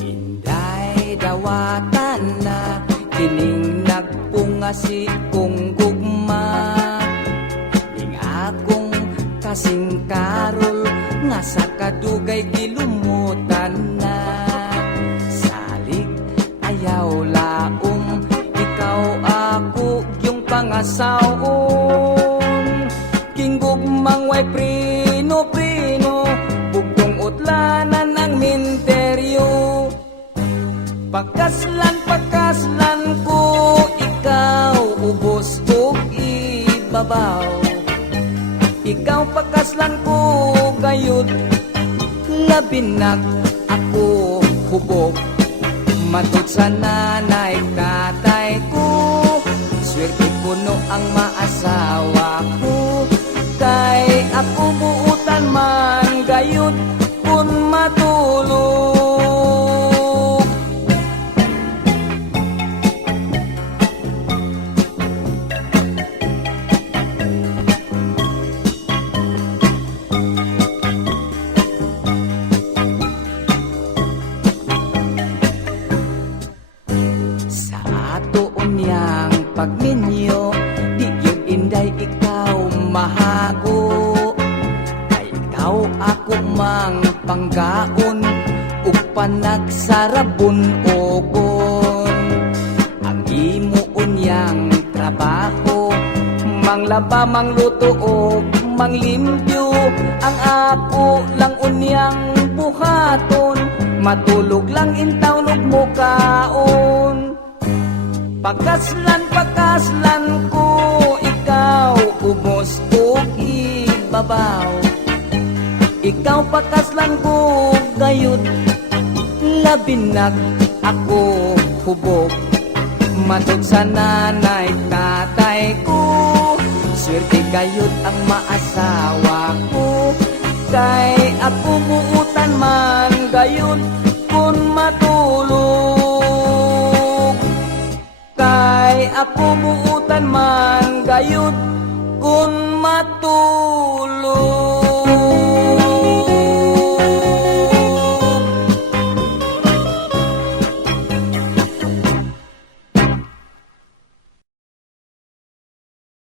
Inday dawatan na kining nagpungasi kong gugma, ning akong kasing karol nga sa kadugay gilumutan na. Salig ayaw laom, ikaw ako yung pangasawon. Kinggugmang way prino-prino, bugtong utlanan ang minteryo. Pagkaslan ko, ikaw ubos ko ibabaw. Ikaw pagkaslan ko gayud, labinag ako hubog. Matod sa nanay tatay ko, swerte puno ang maasawa ko. Kay ako buutan man gayud kun matulog. Sa ato unyang pagminyo, di yun inday ikaw mahago. Ay ikaw ako mang panggaon, ug panagsarabon ogon. Ang imo unyang trabaho, manglaba, mangluto o manglimpyo. Ang ako lang unyang buhaton, matulog lang intawnog mo kaon. Pagkaslan ko, ikaw ubos ko ibabaw. Ikaw pagkaslan ko gayud, labinag ako hubog. Matod sa nanay tatay ko, swerte gayud ang maasawa ko. Kay ako buutan man gayud kun matulog. Kay ako buutan man gayud kun matulog.